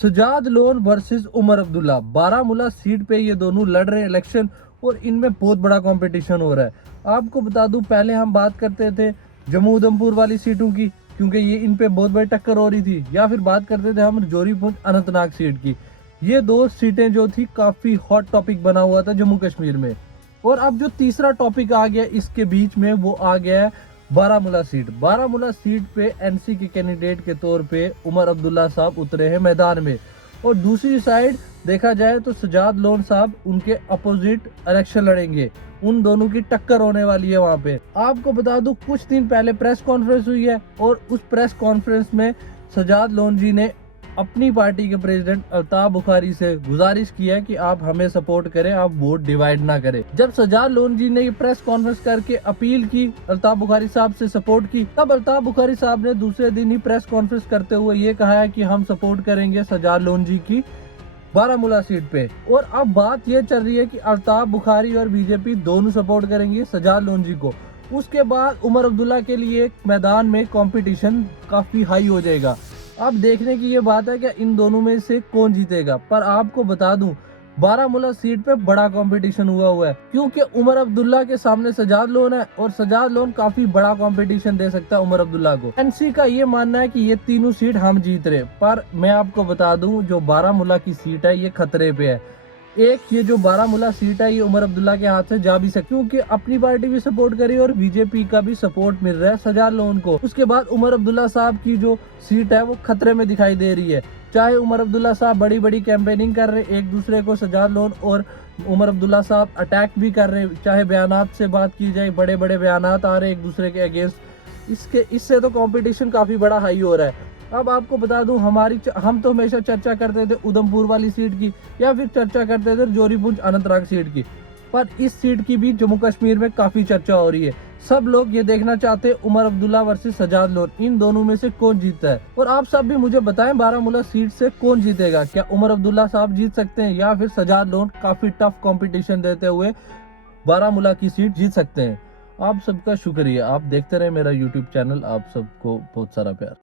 Sajjad Lone versus Omar Abdullah, Baramulla seat पे ये दोनों लड़ रहे हैं इलेक्शन और इनमें बहुत बड़ा कंपटीशन हो रहा है। आपको बता दूं, पहले हम बात करते थे जम्मू उधमपुर वाली सीटों की, क्योंकि ये इन पे बहुत बड़ी टक्कर हो रही थी, या फिर बात करते थे हम राजौरी पुंछ अनंतनाग सीट की। ये दो सीटें जो थी काफी हॉट टॉपिक बना हुआ था जम्मू कश्मीर में। और अब जो तीसरा टॉपिक आ गया इसके बीच में, वो आ गया है बारामूला सीट। बारामूला सीट पे एनसी के कैंडिडेट के तौर पे उमर अब्दुल्ला साहब उतरे हैं मैदान में, और दूसरी साइड देखा जाए तो सजाद लोन साहब उनके अपोजिट इलेक्शन लड़ेंगे। उन दोनों की टक्कर होने वाली है वहां पे। आपको बता दूं, कुछ दिन पहले प्रेस कॉन्फ्रेंस हुई है, और उस प्रेस कॉन्फ्रेंस में सजाद लोन जी ने अपनी पार्टी के प्रेसिडेंट अल्ताफ बुखारी से गुजारिश की है कि आप हमें सपोर्ट करें, आप वोट डिवाइड ना करें। जब सजाद लोन जी ने ये प्रेस कॉन्फ्रेंस करके अपील की अल्ताफ बुखारी साहब से सपोर्ट की, तब अल्ताफ बुखारी साहब ने दूसरे दिन ही प्रेस कॉन्फ्रेंस करते हुए ये कहा है कि हम सपोर्ट करेंगे सजाद लोन जी की बारामूला सीट पे। और अब बात ये चल रही है कि अल्ताफ बुखारी और बीजेपी दोनों सपोर्ट करेंगे सजाद लोन जी को। उसके बाद उमर अब्दुल्ला के लिए मैदान में कंपटीशन काफी हाई हो जाएगा। अब देखने की ये बात है कि इन दोनों में से कौन जीतेगा। पर आपको बता दूं, बारामूला सीट पे बड़ा कंपटीशन हुआ है, क्योंकि उमर अब्दुल्ला के सामने सजाद लोन है, और सजाद लोन काफी बड़ा कंपटीशन दे सकता है उमर अब्दुल्ला को। एनसी का ये मानना है कि ये तीनों सीट हम जीत रहे, पर मैं आपको बता दूं जो बारामूला की सीट है ये खतरे पे है। एक ये जो बारामूला सीट है ये उमर अब्दुल्ला के हाथ से जा भी सकती, क्योंकि अपनी पार्टी भी सपोर्ट करी और बीजेपी का भी सपोर्ट मिल रहा है सजाद लोन को। उसके बाद उमर अब्दुल्ला साहब की जो सीट है वो खतरे में दिखाई दे रही है। चाहे उमर अब्दुल्ला साहब बड़ी बड़ी कैंपेनिंग कर रहे हैं, एक दूसरे को सजाद लोन और उमर अब्दुल्ला साहब अटैक भी कर रहे हैं, चाहे बयानात से बात की जाए, बड़े बड़े बयानात आ रहे हैं एक दूसरे के अगेंस्ट। इससे तो कंपटीशन काफी बड़ा हाई हो रहा है। अब आपको बता दूं, हम तो हमेशा चर्चा करते थे उधमपुर वाली सीट की, या फिर चर्चा करते थे राजौरी पुंछ अनंतनाग सीट की, पर इस सीट की भी जम्मू कश्मीर में काफी चर्चा हो रही है। सब लोग ये देखना चाहते हैं उमर अब्दुल्ला वर्सेस सजाद लोन, इन दोनों में से कौन जीतता है। और आप सब भी मुझे बताएं, बारामूला सीट से कौन जीतेगा? क्या उमर अब्दुल्ला साहब जीत सकते हैं, या फिर सजाद लोन काफी टफ कंपटीशन देते हुए बारामूला की सीट जीत सकते हैं? आप सबका शुक्रिया, आप देखते रहे मेरा यूट्यूब चैनल। आप सबको बहुत सारा प्यार।